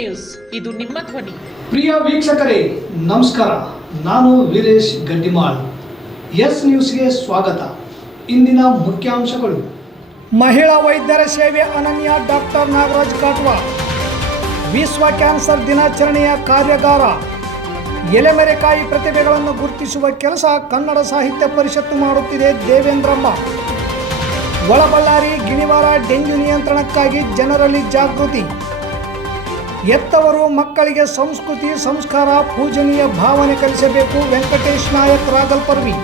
News ಇದು ನಿಮ್ಮ ಧ್ವನಿ. ಪ್ರಿಯ ವೀಕ್ಷಕರೇ, ನಮಸ್ಕಾರ. ನಾನು ವೀರೇಶ್ ಗಡ್ಡಿಮಾಳ್. ಎಸ್ ನ್ಯೂಸ್ಗೆ ಸ್ವಾಗತ. ಇಂದಿನ ಮುಖ್ಯಾಂಶಗಳು. ಮಹಿಳಾ ವೈದ್ಯರ ಸೇವೆ ಅನನ್ಯ ಡಾಕ್ಟರ್ ನಾಗರಾಜ್ ಕಾಟ್ವಾ. ವಿಶ್ವ ಕ್ಯಾನ್ಸರ್ ದಿನಾಚರಣೆಯ ಕಾರ್ಯಾಗಾರ. ಎಲೆಮೆರೆಕಾಯಿ ಪ್ರತಿಭೆಗಳನ್ನು ಗುರುತಿಸುವ ಕೆಲಸ ಕನ್ನಡ ಸಾಹಿತ್ಯ ಪರಿಷತ್ತು ಮಾಡುತ್ತಿದೆ ದೇವೇಂದ್ರಮ್ಮ. ಒಳಬಳ್ಳಾರಿ, ಗಿಣಿವಾರ ಡೆಂಗ್ಯೂ ನಿಯಂತ್ರಣಕ್ಕಾಗಿ ಜನರಲ್ಲಿ ಜಾಗೃತಿ. ಎತ್ತವರು ಮಕ್ಕಳಿಗೆ ಸಂಸ್ಕೃತಿ ಸಂಸ್ಕಾರ ಪೂಜನೀಯ ಭಾವನೆ ಕಲಿಸಬೇಕು. ವೆಂಕಟೇಶ್ ನಾಯಕ್ ರಾಗಲ್ ಪರ್ವಿ.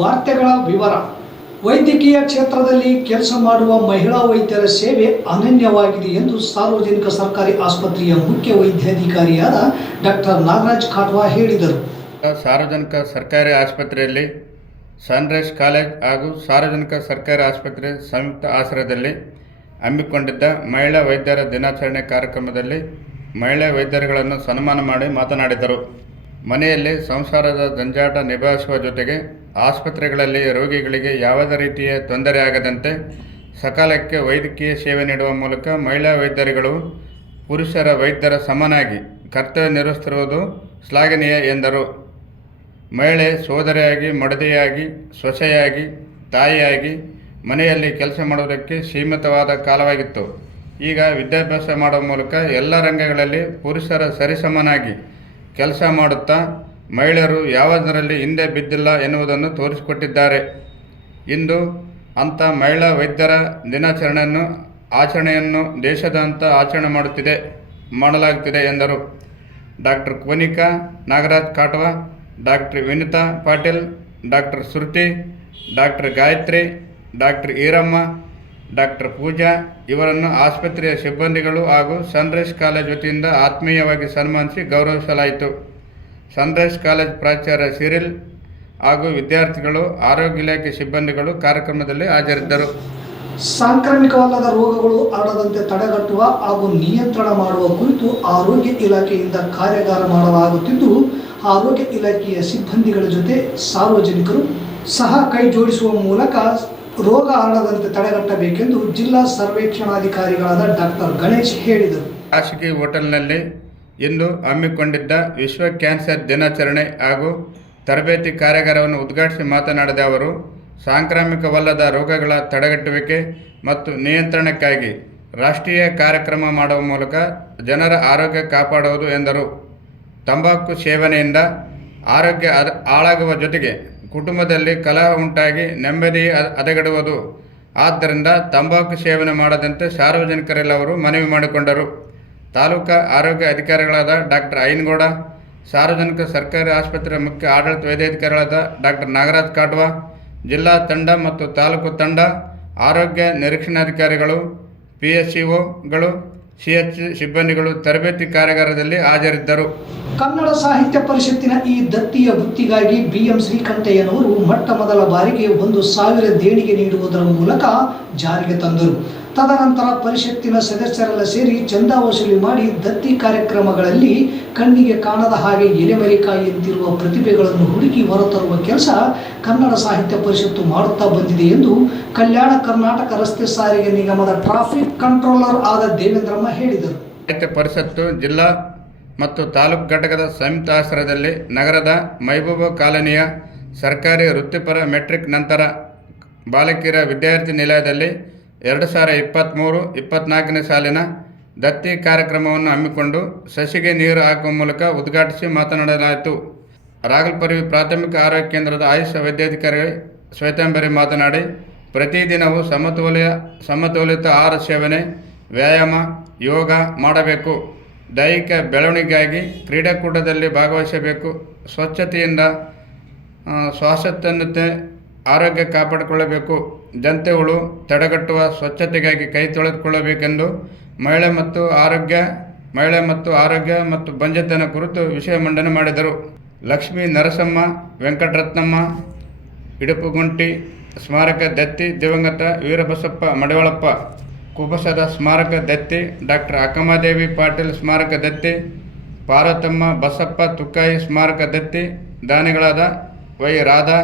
ವಾರ್ತೆಗಳ ವಿವರ. ವೈದ್ಯಕೀಯ ಕ್ಷೇತ್ರದಲ್ಲಿ ಕೆಲಸ ಮಾಡುವ ಮಹಿಳಾ ವೈದ್ಯರ ಸೇವೆ ಅನನ್ಯವಾಗಿದೆ ಎಂದು ಸಾರ್ವಜನಿಕ ಸರ್ಕಾರಿ ಆಸ್ಪತ್ರೆಯ ಮುಖ್ಯ ವೈದ್ಯಾಧಿಕಾರಿಯಾದ ಡಾಕ್ಟರ್ ನಾಗರಾಜ್ ಖಾಟ್ವಾ ಹೇಳಿದರು. ಸಾರ್ವಜನಿಕ ಸರ್ಕಾರಿ ಆಸ್ಪತ್ರೆಯಲ್ಲಿ ಸನ್ರೈಸ್ ಕಾಲೇಜ್ ಹಾಗೂ ಸಾರ್ವಜನಿಕ ಸರ್ಕಾರಿ ಆಸ್ಪತ್ರೆ ಸಂಯುಕ್ತ ಆಶ್ರಯದಲ್ಲಿ ಹಮ್ಮಿಕೊಂಡಿದ್ದ ಮಹಿಳಾ ವೈದ್ಯರ ದಿನಾಚರಣೆ ಕಾರ್ಯಕ್ರಮದಲ್ಲಿ ಮಹಿಳಾ ವೈದ್ಯರುಗಳನ್ನು ಸನ್ಮಾನ ಮಾಡಿ ಮಾತನಾಡಿದರು. ಮನೆಯಲ್ಲಿ ಸಂಸಾರದ ಜಂಜಾಟ ನಿಭಾಯಿಸುವ ಜೊತೆಗೆ ಆಸ್ಪತ್ರೆಗಳಲ್ಲಿ ರೋಗಿಗಳಿಗೆ ಯಾವುದೇ ರೀತಿಯ ತೊಂದರೆಯಾಗದಂತೆ ಸಕಾಲಕ್ಕೆ ವೈದ್ಯಕೀಯ ಸೇವೆ ನೀಡುವ ಮೂಲಕ ಮಹಿಳಾ ವೈದ್ಯರುಗಳು ಪುರುಷರ ವೈದ್ಯರ ಸಮನಾಗಿ ಕರ್ತವ್ಯ ನಿರ್ವಹಿಸುತ್ತಿರುವುದು ಶ್ಲಾಘನೀಯ ಎಂದರು. ಮಹಿಳೆ ಸೋದರಿಯಾಗಿ, ಮಡದೆಯಾಗಿ, ಸೊಸೆಯಾಗಿ, ತಾಯಿಯಾಗಿ ಮನೆಯಲ್ಲಿ ಕೆಲಸ ಮಾಡುವುದಕ್ಕೆ ಸೀಮಿತವಾದ ಕಾಲವಾಗಿತ್ತು. ಈಗ ವಿದ್ಯಾಭ್ಯಾಸ ಮಾಡುವ ಮೂಲಕ ಎಲ್ಲ ರಂಗಗಳಲ್ಲಿ ಪುರುಷರ ಸರಿಸಮನಾಗಿ ಕೆಲಸ ಮಾಡುತ್ತಾ ಮಹಿಳೆಯರು ಯಾವುದರಲ್ಲಿ ಹಿಂದೆ ಬಿದ್ದಿಲ್ಲ ಎನ್ನುವುದನ್ನು ತೋರಿಸಿಕೊಟ್ಟಿದ್ದಾರೆ. ಇಂದು ಅಂಥ ಮಹಿಳಾ ವೈದ್ಯರ ದಿನಾಚರಣೆಯನ್ನು, ಆಚರಣೆಯನ್ನು ದೇಶದಂತ ಆಚರಣೆ ಮಾಡುತ್ತಿದೆ, ಮಾಡಲಾಗುತ್ತಿದೆ ಎಂದರು. Doctor Konika Nagaraj Katwa doctor Vinita Patil doctor Shruti doctor Gayatri doctor Iramma, doctor Pooja ಇವರನ್ನು ಆಸ್ಪತ್ರೆಯ ಸಿಬ್ಬಂದಿಗಳು ಹಾಗೂ ಸನ್ರೈಸ್ ಕಾಲೇಜ್ ವತಿಯಿಂದ ಆತ್ಮೀಯವಾಗಿ ಸನ್ಮಾನಿಸಿ ಗೌರವಿಸಲಾಯಿತು. ಸನ್ರೈಸ್ ಕಾಲೇಜ್ ಪ್ರಾಚಾರ್ಯ ಸಿರಿಲ್ ಹಾಗೂ ವಿದ್ಯಾರ್ಥಿಗಳು, ಆರೋಗ್ಯ ಇಲಾಖೆ ಸಿಬ್ಬಂದಿಗಳು ಕಾರ್ಯಕ್ರಮದಲ್ಲಿ ಹಾಜರಿದ್ದರು. ಸಾಂಕ್ರಾಮಿಕವಲ್ಲದ ರೋಗಗಳು ಹರಡದಂತೆ ತಡೆಗಟ್ಟುವ ಹಾಗೂ ನಿಯಂತ್ರಣ ಮಾಡುವ ಕುರಿತು ಆರೋಗ್ಯ ಇಲಾಖೆಯಿಂದ ಕಾರ್ಯಾಗಾರ ಮಾಡಲಾಗುತ್ತಿದ್ದು, ಆರೋಗ್ಯ ಇಲಾಖೆಯ ಸಿಬ್ಬಂದಿಗಳ ಜೊತೆ ಸಾರ್ವಜನಿಕರು ಸಹ ಕೈ ಜೋಡಿಸುವ ಮೂಲಕ ರೋಗ ಹರಡದಂತೆ ತಡೆಗಟ್ಟಬೇಕೆಂದು ಜಿಲ್ಲಾ ಸರ್ವೇಕ್ಷಣಾಧಿಕಾರಿಗಳಾದ ಡಾಕ್ಟರ್ ಗಣೇಶ್ ಹೇಳಿದರು. ಖಾಸಗಿ ಹೋಟೆಲ್ನಲ್ಲಿ ಇಂದು ಹಮ್ಮಿಕೊಂಡಿದ್ದ ವಿಶ್ವ ಕ್ಯಾನ್ಸರ್ ದಿನಾಚರಣೆ ಹಾಗೂ ತರಬೇತಿ ಕಾರ್ಯಾಗಾರವನ್ನು ಉದ್ಘಾಟಿಸಿ ಮಾತನಾಡಿದ ಅವರು, ಸಾಂಕ್ರಾಮಿಕವಲ್ಲದ ರೋಗಗಳ ತಡೆಗಟ್ಟುವಿಕೆ ಮತ್ತು ನಿಯಂತ್ರಣಕ್ಕಾಗಿ ರಾಷ್ಟ್ರೀಯ ಕಾರ್ಯಕ್ರಮ ಮಾಡುವ ಮೂಲಕ ಜನರ ಆರೋಗ್ಯ ಕಾಪಾಡುವುದು ಎಂದರು. ತಂಬಾಕು ಸೇವನೆಯಿಂದ ಆರೋಗ್ಯ ಹಾಳಾಗುವ ಜೊತೆಗೆ ಕುಟುಂಬದಲ್ಲಿ ಕಲಹ ಉಂಟಾಗಿ ನೆಮ್ಮದಿ ಹದಗೆಡುವುದು. ಆದ್ದರಿಂದ ತಂಬಾಕು ಸೇವನೆ ಮಾಡದಂತೆ ಸಾರ್ವಜನಿಕರೆಲ್ಲವರು ಮನವಿ ಮಾಡಿಕೊಂಡರು. ತಾಲೂಕಾ ಆರೋಗ್ಯ ಅಧಿಕಾರಿಗಳಾದ ಡಾಕ್ಟರ್ ಐನಗೌಡ, ಸಾರ್ವಜನಿಕ ಸರ್ಕಾರಿ ಆಸ್ಪತ್ರೆ ಮುಖ್ಯ ಆಡಳಿತ ವೈದ್ಯಾಧಿಕಾರಿಗಳಾದ ಡಾಕ್ಟರ್ ನಾಗರಾಜ್ ಕಾಟ್ವಾ, ಜಿಲ್ಲಾ ತಂಡ ಮತ್ತು ತಾಲೂಕು ತಂಡ, ಆರೋಗ್ಯ ನಿರೀಕ್ಷಣಾಧಿಕಾರಿಗಳು ಪಿ ಎಸ್ ಸಿಒಗಳು ಸಿ ಎಚ್ ಸಿಬ್ಬಂದಿಗಳು ತರಬೇತಿ ಕಾರ್ಯಾಗಾರದಲ್ಲಿ ಹಾಜರಿದ್ದರು. ಕನ್ನಡ ಸಾಹಿತ್ಯ ಪರಿಷತ್ತಿನ ಈ ದತ್ತಿಯ ವೃತ್ತಿಗಾಗಿ ಬಿ ಎಂ ಶ್ರೀಕಂಠಯ್ಯನವರು ಮೊಟ್ಟ ಮೊದಲ ಬಾರಿಗೆ ಒಂದು ಸಾವಿರ ದೇಣಿಗೆ ನೀಡುವುದರ ಮೂಲಕ ಜಾರಿಗೆ ತಂದರು. ತದನಂತರ ಪರಿಷತ್ತಿನ ಸದಸ್ಯರೆಲ್ಲ ಸೇರಿ ಚಂದ ವಸೂಲಿ ಮಾಡಿ ದತ್ತಿ ಕಾರ್ಯಕ್ರಮಗಳಲ್ಲಿ ಕಣ್ಣಿಗೆ ಕಾಣದ ಹಾಗೆ ಎಲೆಮರಿಕಾಯಿಯಂತಿರುವ ಪ್ರತಿಭೆಗಳನ್ನು ಹುಡುಕಿ ಹೊರತರುವ ಕೆಲಸ ಕನ್ನಡ ಸಾಹಿತ್ಯ ಪರಿಷತ್ತು ಮಾಡುತ್ತಾ ಬಂದಿದೆ ಎಂದು ಕಲ್ಯಾಣ ಕರ್ನಾಟಕ ರಸ್ತೆ ಸಾರಿಗೆ ನಿಗಮದ ಟ್ರಾಫಿಕ್ ಕಂಟ್ರೋಲರ್ ಆದ ದೇವೇಂದ್ರಮ್ಮ ಹೇಳಿದರು. ಪರಿಷತ್ತು ಜಿಲ್ಲಾ ಮತ್ತು ತಾಲೂಕು ಘಟಕದ ಸಂಯುಕ್ತ ಆಶ್ರಯದಲ್ಲಿ ನಗರದ ಮೈಬೂಬ ಕಾಲೋನಿಯ ಸರ್ಕಾರಿ ವೃತ್ತಿಪರ ಮೆಟ್ರಿಕ್ ನಂತರ ಬಾಲಕಿಯರ ವಿದ್ಯಾರ್ಥಿ ನಿಲಯದಲ್ಲಿ ಎರಡು ಸಾವಿರ ಇಪ್ಪತ್ತ್ಮೂರು, ಇಪ್ಪತ್ತ್ನಾಲ್ಕನೇ ಸಾಲಿನ ದತ್ತಿ ಕಾರ್ಯಕ್ರಮವನ್ನು ಹಮ್ಮಿಕೊಂಡು ಸಸಿಗೆ ನೀರು ಹಾಕುವ ಮೂಲಕ ಉದ್ಘಾಟಿಸಿ ಮಾತನಾಡಲಾಯಿತು. ರಾಗಲ್ಪರ್ವಿ ಪ್ರಾಥಮಿಕ ಆರೋಗ್ಯ ಕೇಂದ್ರದ ಆಯುಷ್ ವೈದ್ಯಾಧಿಕಾರಿ ಶ್ವೇತಾಂಬರಿ ಮಾತನಾಡಿ ಪ್ರತಿದಿನವೂ ಸಮತೋಲಿತ ಸಮತೋಲಿತ ಆಹಾರ ಸೇವನೆ, ವ್ಯಾಯಾಮ, ಯೋಗ ಮಾಡಬೇಕು. ದೈಹಿಕ ಬೆಳವಣಿಗೆಗಾಗಿ ಕ್ರೀಡಾಕೂಟದಲ್ಲಿ ಭಾಗವಹಿಸಬೇಕು. ಸ್ವಚ್ಛತೆಯಿಂದ ಶ್ವಾಸತನ್ನತೆ ಆರೋಗ್ಯ ಕಾಪಾಡಿಕೊಳ್ಳಬೇಕು. ಜಂತೆಗಳು ತಡೆಗಟ್ಟುವ ಸ್ವಚ್ಛತೆಗಾಗಿ ಕೈ ತೊಳೆದುಕೊಳ್ಳಬೇಕೆಂದು ಮಹಿಳೆ ಮತ್ತು ಆರೋಗ್ಯ, ಮಹಿಳೆ ಮತ್ತು ಆರೋಗ್ಯ ಮತ್ತು ಬಂಜತನ ಕುರಿತು ವಿಷಯ ಮಂಡನೆ ಮಾಡಿದರು. ಲಕ್ಷ್ಮೀ ನರಸಮ್ಮ, ವೆಂಕಟರತ್ನಮ್ಮ, ಇಡುಪುಗುಂಟಿ, ಸ್ಮಾರಕ ದತ್ತಿ, ದಿವಂಗತ, ವೀರಬಸಪ್ಪ, ಮಡಿವಾಳಪ್ಪ. ಕುಬಸದ ಸ್ಮಾರಕ ದತ್ತಿ ಡಾಕ್ಟರ್ ಅಕ್ಕಮದೇವಿ ಪಾಟೀಲ್ ಸ್ಮಾರಕ ದತ್ತಿ, ಪಾರ್ವತಮ್ಮ ಬಸಪ್ಪ ತುಕ್ಕಾಯಿ ಸ್ಮಾರಕ ದತ್ತಿ, ದಾನಿಗಳಾದ ವೈ. ರಾಧಾ,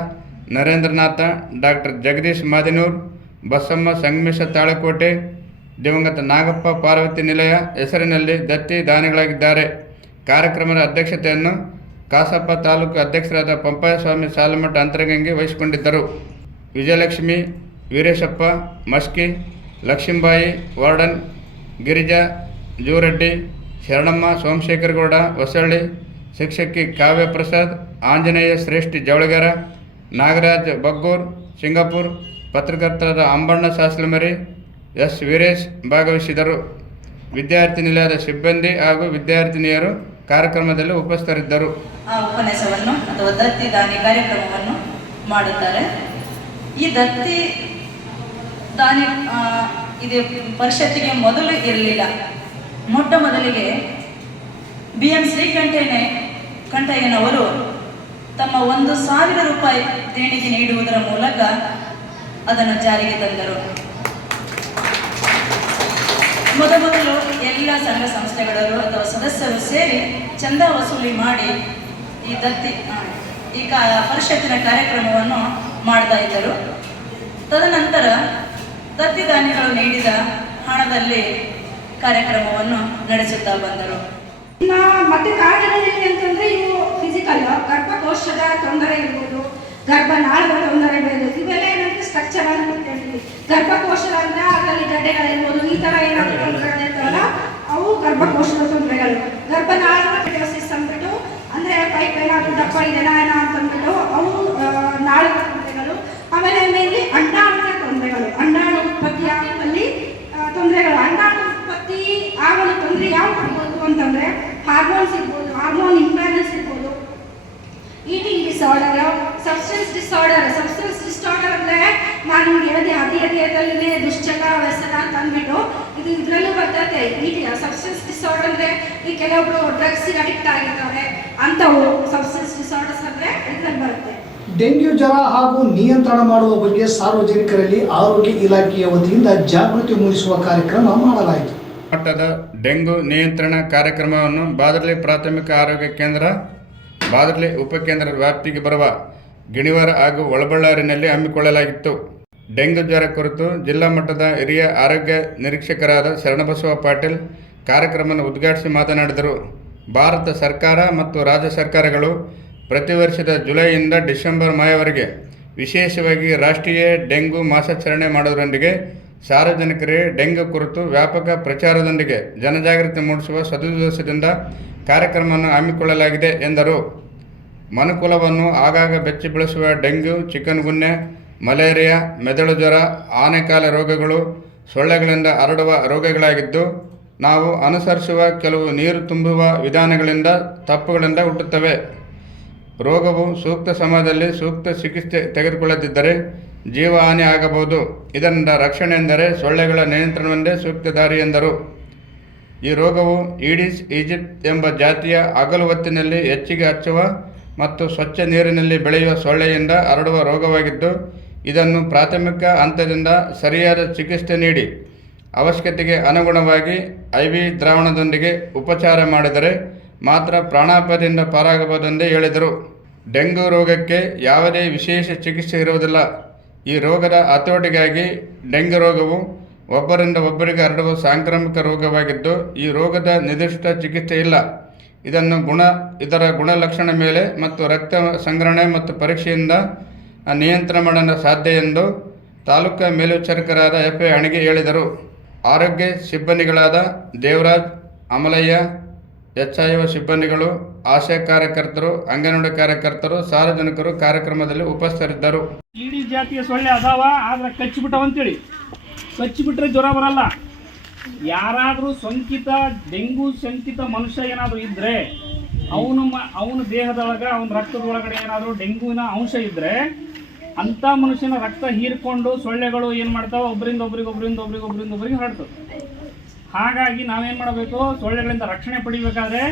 ನರೇಂದ್ರನಾಥ ಡಾಕ್ಟರ್ ಜಗದೀಶ್ ಮಾದಿನೂರ್, ಬಸಮ್ಮ ಸಂಗಮೇಶ ತಾಳಕೋಟೆ, ದಿವಂಗತ ನಾಗಪ್ಪ ಪಾರ್ವತಿ ನಿಲಯ ಹೆಸರಿನಲ್ಲಿ ದತ್ತಿ ದಾನಿಗಳಾಗಿದ್ದಾರೆ. ಕಾರ್ಯಕ್ರಮದ ಅಧ್ಯಕ್ಷತೆಯನ್ನು ಕಾಸಪ್ಪ ತಾಲೂಕು ಅಧ್ಯಕ್ಷರಾದ ಪಂಪಾಯಸ್ವಾಮಿ ಸಾಲಮಠ ಅಂತರಗಂಗೆ ವಹಿಸಿಕೊಂಡಿದ್ದರು. ವಿಜಯಲಕ್ಷ್ಮಿ, ವೀರೇಶಪ್ಪ, ಮಸ್ಕಿ ಲಕ್ಷ್ಮೀಬಾಯಿ ವಾರ್ಡನ್ ಗಿರಿಜಾ, ಜೂರೆಡ್ಡಿ, ಶರಣಮ್ಮ, ಸೋಮಶೇಖರಗೌಡ, ಹೊಸಳ್ಳಿ, ಶಿಕ್ಷಕಿ ಕಾವ್ಯ ಪ್ರಸಾದ್ ಆಂಜನೇಯ ಶ್ರೇಷ್ಠಿ ಜವಳಗರ, ನಾಗರಾಜ್ ಬಗ್ಗೂರ್, ಸಿಂಗಾಪುರ್ ಪತ್ರಕರ್ತರಾದ ಅಂಬಣ್ಣ ಸಾಸ್ಲಮರಿ, ಎಸ್. ವೀರೇಶ್ ಭಾಗವಹಿಸಿದರು. ವಿದ್ಯಾರ್ಥಿ ನಿಲಯದ ಸಿಬ್ಬಂದಿ ಹಾಗೂ ವಿದ್ಯಾರ್ಥಿನಿಯರು ಕಾರ್ಯಕ್ರಮದಲ್ಲಿ ಉಪಸ್ಥರಿದ್ದರು ಉಪನ್ಯಾಸವನ್ನು ಅಥವಾ ದತ್ತಿ ದಾನಿ ಕಾರ್ಯಕ್ರಮವನ್ನು ಮಾಡುತ್ತಾರೆ ಈ ದತ್ತಿ ಇದೆ ಇದು ಪರಿಷತ್ತಿಗೆ ಮೊದಲು ಇರಲಿಲ್ಲ. ಮೊಟ್ಟ ಮೊದಲಿಗೆ ಬಿ ಎಂ ಶ್ರೀಕಂಠೇನೆ ಕಂಠಯ್ಯನವರು ತಮ್ಮ ಒಂದು ಸಾವಿರ ರೂಪಾಯಿ ದೇಣಿಗೆ ನೀಡುವುದರ ಮೂಲಕ ಅದನ್ನು ಜಾರಿಗೆ ತಂದರು. ಮೊದಮೊದಲು ಎಲ್ಲ ಸಂಘ ಸಂಸ್ಥೆಗಳವರು ಅಥವಾ ಸದಸ್ಯರು ಸೇರಿ ಚಂದ ವಸೂಲಿ ಮಾಡಿ ಈ ದತ್ತಿ ಈ ಕಾ, ಪರಿಷತ್ತಿನ ಕಾರ್ಯಕ್ರಮವನ್ನು ಮಾಡ್ತಾ ಇದ್ದರು. ತದನಂತರ ದತ್ತಿದಾನಿಗಳು ನೀಡಿದ ಹಣದಲ್ಲಿ ಕಾರ್ಯಕ್ರಮವನ್ನು ನಡೆಸುತ್ತಾ ಬಂದರು. ಇನ್ನು ಮತ್ತೆ ಕಾರಣದಲ್ಲಿ ಅಂತಂದ್ರೆ ಇವು ಫಿಸಿಕಲ್ ಗರ್ಭಕೋಶದ ತೊಂದರೆ ಇರ್ಬೋದು ಗರ್ಭನಾಳದ ತೊಂದರೆ ಇರ್ಬೋದು, ಇವೆಲ್ಲ ಏನಂದ್ರೆ ಸ್ಟ್ರಕ್ಚರ್ ಅಂತ ಹೇಳ್ತೀವಿ ಗರ್ಭಕೋಶ ಅಂದ್ರೆ ಅದರಲ್ಲಿ ಗಡ್ಡೆಗಳಿರ್ಬೋದು ಈ ತರ ಏನಾದ್ರು ತೊಂದರೆಗಳಿರ್ತಾವಲ್ಲ ಅವು ಗರ್ಭಕೋಶದ ತೊಂದರೆಗಳು. ಗರ್ಭನಾಳದ ಪೆಟೋಸಿಸ್ ಅಂದ್ಬಿಟ್ಟು, ಅಂದ್ರೆ ಪೈಪ್ ಏನಾದ್ರು ದಪ್ಪ ಇದೆಲ್ಲ ಏನೋ ಅಂತಂದ್ಬಿಟ್ಟು ಅವು ನಾಳದ ತೊಂದರೆಗಳು, ಆಮೇಲೆ ಮೇನ್ಲಿ ಅಂಡಾಣುವಿನ ತೊಂದರೆಗಳು. ಅಂಡ ಉತ್ಪತ್ತಿ ಆಗಲು ತೊಂದರೆ ಯಾವ ಮಾಡ್ಬೋದು ಅಂತಂದ್ರೆ ಹಾರ್ಮೋನ್ಸ್ ಇರ್ಬೋದು ಹಾರ್ಮೋನ್ ಇಂಬ್ಯಾಲೆನ್ಸ್ ಇರ್ಬೋದು. Eating disorder substance disorder substance disorder ಅಂದ್ರೆ ನಾನು ನಿಮ್ಗೆ ಹೇಳಿದೆ ಹದಿ ಹದಿಯದಲ್ಲೇ ದುಶ್ಚಟ ವ್ಯಸನ ಅಂತ ಅಂದ್ಬಿಟ್ಟು ಇದು ಇದರಲ್ಲೂ ಬರ್ತದೆ. ಈಟಿ ಸಬ್ಸ್ಟೆನ್ಸ್ ಡಿಸಾರ್ಡರ್ ಅಂದ್ರೆ ಈ ಕೆಲವೊಬ್ರು ಡ್ರಗ್ಸ್ ಅಡಿಕ್ಟ್ ಆಗಿರ್ತಾರೆ. ಅಂತವು ಸಬ್ಸ್ಟೆನ್ಸ್ ಡಿಸಾರ್ಡರ್ಸ್ ಅಂದ್ರೆ ಇದ್ರಲ್ಲಿ ಬರುತ್ತೆ. ಡೆಂಗ್ಯೂ ಜ್ವರ ಹಾಗೂ ನಿಯಂತ್ರಣ ಮಾಡುವ ಬಗ್ಗೆ ಸಾರ್ವಜನಿಕರಲ್ಲಿ ಆರೋಗ್ಯ ಇಲಾಖೆಯ ವತಿಯಿಂದ ಜಾಗೃತಿ ಮೂಡಿಸುವ ಕಾರ್ಯಕ್ರಮ ಮಾಡಲಾಯಿತು. ಮಟ್ಟದ ಡೆಂಗು ನಿಯಂತ್ರಣ ಕಾರ್ಯಕ್ರಮವನ್ನು ಬಾದರ್ಲಿ ಪ್ರಾಥಮಿಕ ಆರೋಗ್ಯ ಕೇಂದ್ರ, ಬಾದರ್ಲಿ ಉಪಕೇಂದ್ರ ವ್ಯಾಪ್ತಿಗೆ ಬರುವ ಗಿಣಿವಾರ ಹಾಗೂ ಒಳಬಳ್ಳಾರಿನಲ್ಲಿ ಹಮ್ಮಿಕೊಳ್ಳಲಾಗಿತ್ತು. ಡೆಂಗು ಜ್ವರ ಕುರಿತು ಜಿಲ್ಲಾ ಮಟ್ಟದ ಹಿರಿಯ ಆರೋಗ್ಯ ನಿರೀಕ್ಷಕರಾದ ಶರಣಬಸವ ಪಾಟೀಲ್ ಕಾರ್ಯಕ್ರಮವನ್ನು ಉದ್ಘಾಟಿಸಿ ಮಾತನಾಡಿದರು. ಭಾರತ ಸರ್ಕಾರ ಮತ್ತು ರಾಜ್ಯ ಸರ್ಕಾರಗಳು ಪ್ರತಿ ವರ್ಷದ ಜುಲೈಯಿಂದ ಡಿಸೆಂಬರ್ ಮಾಯವರೆಗೆ ವಿಶೇಷವಾಗಿ ರಾಷ್ಟ್ರೀಯ ಡೆಂಗು ಮಾಸಾಚರಣೆ ಮಾಡೋದರೊಂದಿಗೆ ಸಾರ್ವಜನಿಕರೇ ಡೆಂಗು ಕುರಿತು ವ್ಯಾಪಕ ಪ್ರಚಾರದೊಂದಿಗೆ ಜನಜಾಗೃತಿ ಮೂಡಿಸುವ ಸದುದ್ದೇಶದಿಂದ ಕಾರ್ಯಕ್ರಮವನ್ನು ಹಮ್ಮಿಕೊಳ್ಳಲಾಗಿದೆ ಎಂದರು. ಮನುಕುಲವನ್ನು ಆಗಾಗ ಬೆಚ್ಚಿ ಬೆಳೆಸುವ ಡೆಂಗ್ಯೂ ಚಿಕನ್ ಗುನ್ನೆ, ಮಲೇರಿಯಾ, ಮೆದುಳು ಜ್ವರ, ಆನೆಕಾಲ ರೋಗಗಳು, ಸೊಳ್ಳೆಗಳಿಂದ ಹರಡುವ ರೋಗಗಳಾಗಿದ್ದು, ನಾವು ಅನುಸರಿಸುವ ಕೆಲವು ನೀರು ತುಂಬುವ ವಿಧಾನಗಳಿಂದ ತಪ್ಪುಗಳಿಂದ ಹುಟ್ಟುತ್ತವೆ. ರೋಗವು ಸೂಕ್ತ ಸಮಯದಲ್ಲಿ ಸೂಕ್ತ ಚಿಕಿತ್ಸೆ ತೆಗೆದುಕೊಳ್ಳದಿದ್ದರೆ ಜೀವಹಾನಿ ಆಗಬಹುದು. ಇದರಿಂದ ರಕ್ಷಣೆ ಎಂದರೆ ಸೊಳ್ಳೆಗಳ ನಿಯಂತ್ರಣವೆಂದೇ ಸೂಕ್ತ ದಾರಿ ಎಂದರು. ಈ ರೋಗವು ಈಡಿಸ್, ಈಜಿಪ್ಟ್ ಎಂಬ ಜಾತಿಯ ಹಗಲು ಹೊತ್ತಿನಲ್ಲಿ ಹೆಚ್ಚಿಗೆ ಹಚ್ಚುವ ಮತ್ತು ಸ್ವಚ್ಛ ನೀರಿನಲ್ಲಿ ಬೆಳೆಯುವ ಸೊಳ್ಳೆಯಿಂದ ಹರಡುವ ರೋಗವಾಗಿದ್ದು, ಇದನ್ನು ಪ್ರಾಥಮಿಕ ಹಂತದಿಂದ ಸರಿಯಾದ ಚಿಕಿತ್ಸೆ ನೀಡಿ, ಅವಶ್ಯಕತೆಗೆ ಅನುಗುಣವಾಗಿ ಐ ದ್ರಾವಣದೊಂದಿಗೆ ಉಪಚಾರ ಮಾಡಿದರೆ ಮಾತ್ರ ಪ್ರಾಣಾಪಾಯದಿಂದ ಪಾರಾಗಬಹುದೆಂದೇ ಹೇಳಿದರು. ಡೆಂಗು ರೋಗಕ್ಕೆ ಯಾವುದೇ ವಿಶೇಷ ಚಿಕಿತ್ಸೆ ಇರುವುದಿಲ್ಲ. ಈ ರೋಗದ ಹತೋಟಿಗಾಗಿ ಡೆಂಗು ರೋಗವು ಒಬ್ಬರಿಂದ ಒಬ್ಬರಿಗೆ ಹರಡುವ ಸಾಂಕ್ರಾಮಿಕ ರೋಗವಾಗಿದ್ದು, ಈ ರೋಗದ ನಿರ್ದಿಷ್ಟ ಚಿಕಿತ್ಸೆ ಇಲ್ಲ. ಇದನ್ನು ಗುಣ, ಇದರ ಗುಣಲಕ್ಷಣ ಮೇಲೆ ಮತ್ತು ರಕ್ತ ಸಂಗ್ರಹಣೆ ಮತ್ತು ಪರೀಕ್ಷೆಯಿಂದ ನಿಯಂತ್ರಣ ಮಾಡಲು ಸಾಧ್ಯ ಎಂದು ತಾಲೂಕಾ ಮೇಲ್ವಿಚಾರಕರಾದ ಎಫ್ ಎ ಅಣಿಗೆ ಹೇಳಿದರು. ಆರೋಗ್ಯ ಸಿಬ್ಬಂದಿಗಳಾದ Devaraj, Amalayya H I O ಸಿಬ್ಬಂದಿಗಳು, ಆಶಾ ಕಾರ್ಯಕರ್ತರು ಅಂಗನವಾಡಿ ಕಾರ್ಯಕರ್ತರು, ಸಾರ್ವಜನಿಕರು ಕಾರ್ಯಕ್ರಮದಲ್ಲಿ ಉಪಸ್ಥಿತರಿದ್ದರು. ಇಡೀ ಜಾತಿಯ ಸೊಳ್ಳೆ ಅದಾವ, ಆದ್ರೆ ಕಚ್ಚಿಬಿಟ್ಟವಂತೇಳಿ ಕಚ್ಚಿಬಿಟ್ರೆ ಜ್ವರ ಬರಲ್ಲ. ಯಾರಾದರೂ ಸೋಂಕಿತ, ಡೆಂಗು ಶಂಕಿತ ಮನುಷ್ಯ ಏನಾದರೂ ಇದ್ರೆ, ಅವನು ಅವನ ದೇಹದೊಳಗ, ಅವನ ರಕ್ತದೊಳಗಡೆ ಏನಾದರೂ ಡೆಂಗುವಿನ ಅಂಶ ಇದ್ರೆ, ಅಂಥ ಮನುಷ್ಯನ ರಕ್ತ ಹೀರ್ಕೊಂಡು ಸೊಳ್ಳೆಗಳು ಏನು ಮಾಡ್ತಾವೆ ಒಬ್ಬರಿಂದ ಒಬ್ರಿಗೆ ಒಬ್ಬರಿಂದ ಒಬ್ರಿಗೆ ಒಬ್ಬರಿಂದ ಒಬ್ರಿಗೆ ಹರಡ್ತವೆ. ಹಾಗಾಗಿ ನಾವೇನು ಮಾಡಬೇಕು? ಸೊಳ್ಳೆಗಳಿಂದ ರಕ್ಷಣೆ ಪಡಿಬೇಕಾದ್ರೆ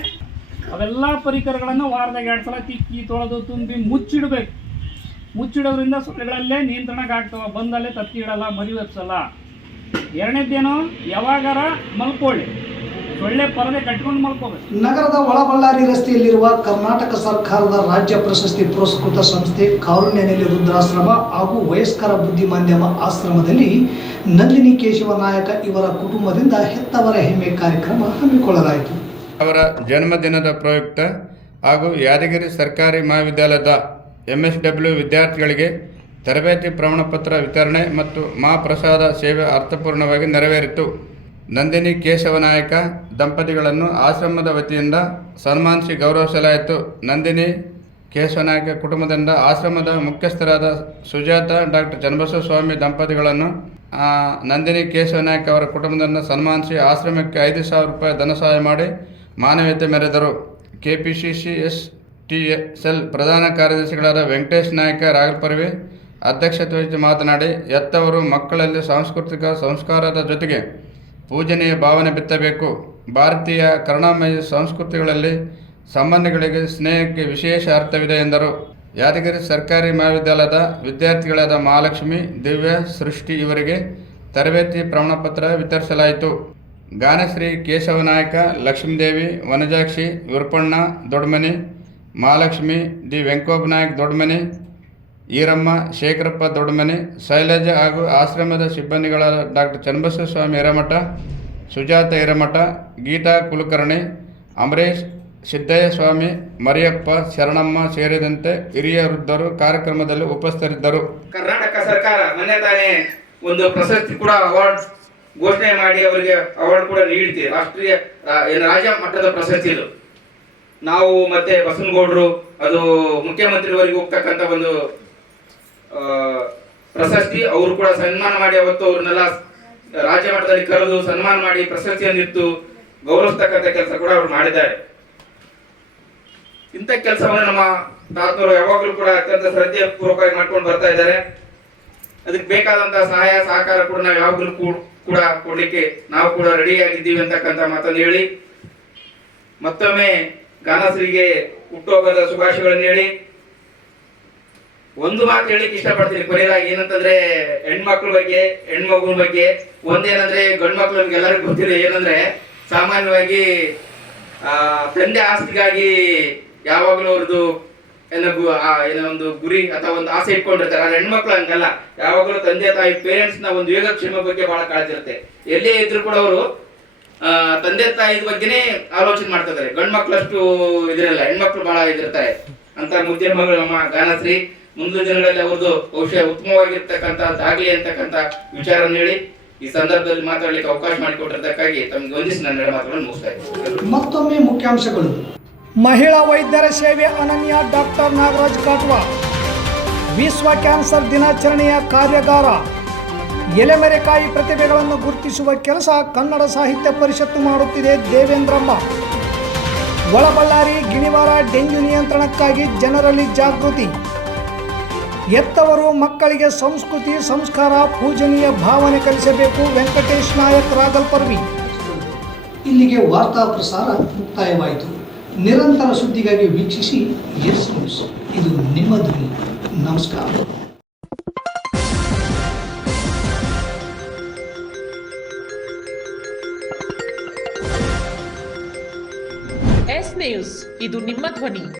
ಅವೆಲ್ಲ ಪರಿಕರಗಳನ್ನು ವಾರದಾಗ ಎರಡು ಸಲ ತಿಕ್ಕಿ, ತೊಳೆದು, ತುಂಬಿ ಮುಚ್ಚಿಡಬೇಕು. ಮುಚ್ಚಿಡೋದ್ರಿಂದ ಸೊಳ್ಳೆಗಳಲ್ಲೇ ನಿಯಂತ್ರಣಕ್ಕೆ ಆಗ್ತವೆ ಬಂದಲ್ಲೇ ತತ್ತಿ ಇಡಲ್ಲ ಮರಿ ವೆಪ್ಸಲ್ಲ ಎರಡನೇದ್ದೇನು ಯಾವಾಗಾರ ಮಲ್ಕೊಳ್ಳಿ. ಸೊಳ್ಳೆ ಪರದೆ ಕಟ್ಕೊಂಡು ನಗರದ ಒಳಬಳ್ಳಾರಿ ರಸ್ತೆಯಲ್ಲಿರುವ ಕರ್ನಾಟಕ ಸರ್ಕಾರದ ರಾಜ್ಯ ಪ್ರಶಸ್ತಿ ಪುರಸ್ಕೃತ ಸಂಸ್ಥೆ ಕಾರುಣ್ಯನೆಲೆ ವೃದ್ಧಾಶ್ರಮ ರುದ್ರಾಶ್ರಮ ಹಾಗೂ ವಯಸ್ಕರ ಬುದ್ಧಿಮಾಂದ್ಯಮ ಆಶ್ರಮದಲ್ಲಿ ನಂದಿನಿ ಕೇಶವ ನಾಯಕ ಇವರ ಕುಟುಂಬದಿಂದ ಹೆತ್ತವರ ಹೆಮ್ಮೆ ಕಾರ್ಯಕ್ರಮ ಹಮ್ಮಿಕೊಳ್ಳಲಾಯಿತು. ಅವರ ಜನ್ಮದಿನದ ಪ್ರಯುಕ್ತ ಹಾಗೂ ಯಾದಗಿರಿ ಸರ್ಕಾರಿ ಮಹಾವಿದ್ಯಾಲಯದ ಎಂ ಎಸ್ ಡಬ್ಲ್ಯೂ ವಿದ್ಯಾರ್ಥಿಗಳಿಗೆ ತರಬೇತಿ ಪ್ರಮಾಣಪತ್ರ ವಿತರಣೆ ಮತ್ತು ಮಹಾಪ್ರಸಾದ ಸೇವೆ ಅರ್ಥಪೂರ್ಣವಾಗಿ ನೆರವೇರಿತು. ನಂದಿನಿ ಕೇಶವನಾಯಕ ದಂಪತಿಗಳನ್ನು ಆಶ್ರಮದ ವತಿಯಿಂದ ಸನ್ಮಾನಿಸಿ ಗೌರವಿಸಲಾಯಿತು ನಂದಿನಿ ಕೇಶವನಾಯಕ ಕುಟುಂಬದಿಂದ ಆಶ್ರಮದ ಮುಖ್ಯಸ್ಥರಾದ ಸುಜಾತ ಡಾಕ್ಟರ್ ಚನ್ನಬಸವ ಸ್ವಾಮಿ ದಂಪತಿಗಳನ್ನು ನಂದಿನಿ ನಂದಿನಿ ಕೇಶವನಾಯಕ್ ಅವರ ಕುಟುಂಬದಿಂದ ಸನ್ಮಾನಿಸಿ ಆಶ್ರಮಕ್ಕೆ ಐದು ಸಾವಿರ ರೂಪಾಯಿ ಧನ ಸಹಾಯ ಮಾಡಿ ಮಾನವೀಯತೆ ಮೆರೆದರು. K P C C S T S L ಪ್ರಧಾನ ಕಾರ್ಯದರ್ಶಿಗಳಾದ ವೆಂಕಟೇಶ್ ನಾಯಕ ರಾಗಲ್ಪರ್ವಿ ಅಧ್ಯಕ್ಷತೆ ವಹಿಸಿ ಮಾತನಾಡಿ, ಎತ್ತವರು ಮಕ್ಕಳಲ್ಲಿ ಸಾಂಸ್ಕೃತಿಕ ಸಂಸ್ಕಾರದ ಜೊತೆಗೆ ಪೂಜನೀಯ ಭಾವನೆ ಬಿತ್ತಬೇಕು. ಭಾರತೀಯ ಕರುಣಾಮಯ ಸಂಸ್ಕೃತಿಗಳಲ್ಲಿ ಸಂಬಂಧಗಳಿಗೆ ಸ್ನೇಹಕ್ಕೆ ವಿಶೇಷ ಅರ್ಥವಿದೆ ಎಂದರು. ಯಾದಗಿರಿ ಸರ್ಕಾರಿ ಮಹಾವಿದ್ಯಾಲಯದ ವಿದ್ಯಾರ್ಥಿಗಳಾದ ಮಹಾಲಕ್ಷ್ಮಿ, ದಿವ್ಯ, ಸೃಷ್ಟಿ ಇವರಿಗೆ ತರಬೇತಿ ಪ್ರಮಾಣಪತ್ರ ವಿತರಿಸಲಾಯಿತು. ಗಾನಶ್ರೀ ಕೇಶವನಾಯಕ ಲಕ್ಷ್ಮೀದೇವಿ, ವನಜಾಕ್ಷಿ, ವಿರ್ಪಣ್ಣ ದೊಡ್ಮನಿ, ಮಹಾಲಕ್ಷ್ಮಿ ದಿ ವೆಂಕೋಬ ನಾಯಕ್ ದೊಡ್ಮನಿ ಈರಮ್ಮ, ಶೇಖರಪ್ಪ ದೊಡ್ಡಮನೆ, ಶೈಲಜ ಹಾಗೂ ಆಶ್ರಮದ ಸಿಬ್ಬಂದಿಗಳಾದ ಡಾಕ್ಟರ್ ಚನ್ನಬಸವ ಸ್ವಾಮಿ ಹಿರೇಮಠ ಸುಜಾತ ಎರಮಠ ಗೀತಾ ಕುಲಕರ್ಣಿ ಅಮರೇಶ್ ಸಿದ್ದಯ್ಯ ಸ್ವಾಮಿ ಮರಿಯಪ್ಪ ಶರಣಮ್ಮ ಸೇರಿದಂತೆ ಹಿರಿಯ ವೃದ್ಧರು ಕಾರ್ಯಕ್ರಮದಲ್ಲಿ ಉಪಸ್ಥಿತರಿದ್ದರು. ಕರ್ನಾಟಕ ಸರ್ಕಾರ ಮೊನ್ನೆ ತಾನೇ ಒಂದು ಪ್ರಶಸ್ತಿ ಕೂಡ ಅವಾರ್ಡ್ ಘೋಷಣೆ ಮಾಡಿ ಅವರಿಗೆ ಅವಾರ್ಡ್ ಕೂಡ ನೀಡಿದೆ. ರಾಷ್ಟ್ರೀಯ ರಾಜ್ಯ ಮಟ್ಟದ ಪ್ರಶಸ್ತಿ ಇದು. ನಾವು ಮತ್ತೆ ಬಸನಗೌಡರು ಅದು ಮುಖ್ಯಮಂತ್ರಿವರೆಗೆ ಹೋಗ್ತಕ್ಕಂಥ ಒಂದು ಪ್ರಶಸ್ತಿ ಅವರು ಕೂಡ ಸನ್ಮಾನ ಮಾಡಿ ಅವತ್ತು ಅವ್ರನ್ನೆಲ್ಲ ರಾಜ್ಯ ಮಟ್ಟದಲ್ಲಿ ಕರೆದು ಸನ್ಮಾನ ಮಾಡಿ ಪ್ರಶಸ್ತಿಯನ್ನಿತ್ತು ಗೌರವಿಸ್ತಕ್ಕಂಥ ಕೆಲಸ ಕೂಡ ಅವರು ಮಾಡಿದ್ದಾರೆ. ಇಂಥ ಕೆಲಸವನ್ನು ನಮ್ಮ ತಾತನವರು ಯಾವಾಗಲೂ ಕೂಡ ಅತ್ಯಂತ ಶ್ರದ್ಧೆ ಪೂರ್ವಕವಾಗಿ ಮಾಡ್ಕೊಂಡು ಬರ್ತಾ ಇದ್ದಾರೆ. ಅದಕ್ಕೆ ಬೇಕಾದಂತಹ ಸಹಾಯ, ಸಹಕಾರ ಕೂಡ ನಾವು ಯಾವಾಗಲೂ ಕೂಡ ಕೊಡ್ಲಿಕ್ಕೆ ನಾವು ಕೂಡ ರೆಡಿ ಆಗಿದ್ದೀವಿ ಅಂತಕ್ಕಂಥ ಮಾತನ್ನು ಹೇಳಿ, ಮತ್ತೊಮ್ಮೆ ಗಾನಶ್ರೀಗೆ ಹುಟ್ಟೋಗದ ಶುಭಾಶಯಗಳನ್ನು ಹೇಳಿ ಒಂದು ಮಾತು ಹೇಳಿಕ್ ಇಷ್ಟಪಡ್ತೀನಿ. ಕೊನೆಯದಾಗಿ ಏನಂತಂದ್ರೆ, ಹೆಣ್ಮಕ್ಳ ಬಗ್ಗೆ, ಹೆಣ್ಮಗುನ ಬಗ್ಗೆ, ಒಂದೇನಂದ್ರೆ ಗಂಡು ಮಕ್ಳು ನಮ್ಗೆ ಎಲ್ಲರಿಗೂ ಗೊತ್ತಿದೆ. ಏನಂದ್ರೆ, ಸಾಮಾನ್ಯವಾಗಿ ತಂದೆ ಆಸ್ತಿಗಾಗಿ ಯಾವಾಗಲೂ ಅವ್ರದ್ದು ಏನೋ ಏನೋ ಒಂದು ಗುರಿ ಅಥವಾ ಒಂದು ಆಸೆ ಇಟ್ಕೊಂಡಿರ್ತಾರೆ. ಆದ್ರೆ ಹೆಣ್ಮಕ್ಳು ಹಂಗಲ್ಲ. ಯಾವಾಗಲೂ ತಂದೆ, ತಾಯಿ ಪೇರೆಂಟ್ಸ್ನ ಒಂದು ಯೋಗಕ್ಷೇಮ ಬಗ್ಗೆ ಬಹಳ ಕಾಳಜಿ ಇರುತ್ತೆ ಎಲ್ಲೇ ಇದ್ರು ಕೂಡ ಅವರು ತಂದೆ, ತಾಯಿ ಬಗ್ಗೆನೇ ಆಲೋಚನೆ ಮಾಡ್ತಾ ಗಂಡ್ ಮಕ್ಳಷ್ಟು ಇದ್ರಲ್ಲ, ಹೆಣ್ಮಕ್ಳು ಬಹಳ ಇದಿರ್ತಾರೆ. ಅಂತ ಮುದ್ದೆ ಮಗಳು ಗಾನಶ್ರೀ ಮುಂದಿನ ದಿನಗಳಲ್ಲಿ ಅವ್ರದ್ದು ಬಹುಶಃ ಉತ್ತಮವಾಗಿರ್ತಕ್ಕಂಥದ್ದಾಗಲಿ ಅಂತಕ್ಕಂಥ ವಿಚಾರವನ್ನು ಹೇಳಿ ಈ ಸಂದರ್ಭದಲ್ಲಿ ಮಾತಾಡಲಿಕ್ಕೆ ಅವಕಾಶ ಮಾಡಿಕೊಟ್ಟಿದ್ದಕ್ಕಾಗಿ ತಮಗೆ ವಂದಿಸಿ ನನ್ನ ಎರಡು ಮಾತುಗಳನ್ನು ಮುಗಿಸ್ತಾ ಇದ್ದೀನಿ. ಮತ್ತೊಮ್ಮೆ ಮುಖ್ಯಾಂಶಗಳು. ಮಹಿಳಾ ವೈದ್ಯರ ಸೇವೆ ಅನನ್ಯ ಡಾಕ್ಟರ್ ನಾಗರಾಜ್ ಕಾಟ್ವಾ. ವಿಶ್ವ ಕ್ಯಾನ್ಸರ್ ದಿನಾಚರಣೆಯ ಕಾರ್ಯಾಗಾರ. ಎಲೆಮೆರೆಕಾಯಿ ಪ್ರತಿಭೆಗಳನ್ನು ಗುರುತಿಸುವ ಕೆಲಸ ಕನ್ನಡ ಸಾಹಿತ್ಯ ಪರಿಷತ್ತು ಮಾಡುತ್ತಿದೆ ದೇವೇಂದ್ರಮ್ಮ. ಒಳಬಳ್ಳಾರಿ ಗಿಣಿವಾರ ಡೆಂಗ್ಯೂ ನಿಯಂತ್ರಣಕ್ಕಾಗಿ ಜನರಲ್ಲಿ ಜಾಗೃತಿ. ಎತ್ತವರು ಮಕ್ಕಳಿಗೆ ಸಂಸ್ಕೃತಿ ಸಂಸ್ಕಾರ ಪೂಜನೀಯ ಭಾವನೆ ಕಲಿಸಬೇಕು. ವೆಂಕಟೇಶ್ ನಾಯಕ್ ರಾಗಲ್ಪರ್ವಿ ಇಲ್ಲಿಗೆ ವಾರ್ತಾ ಪ್ರಸಾರ ಮುಕ್ತಾಯವಾಯಿತು. ನಿರಂತರ ಸುದ್ದಿಗಾಗಿ ವೀಕ್ಷಿಸಿ ಎಸ್ ನ್ಯೂಸ್. ಇದು ನಿಮ್ಮ ಧ್ವನಿ. ನಮಸ್ಕಾರ. ಎಸ್ ನ್ಯೂಸ್ ಇದು ನಿಮ್ಮ ಧ್ವನಿ.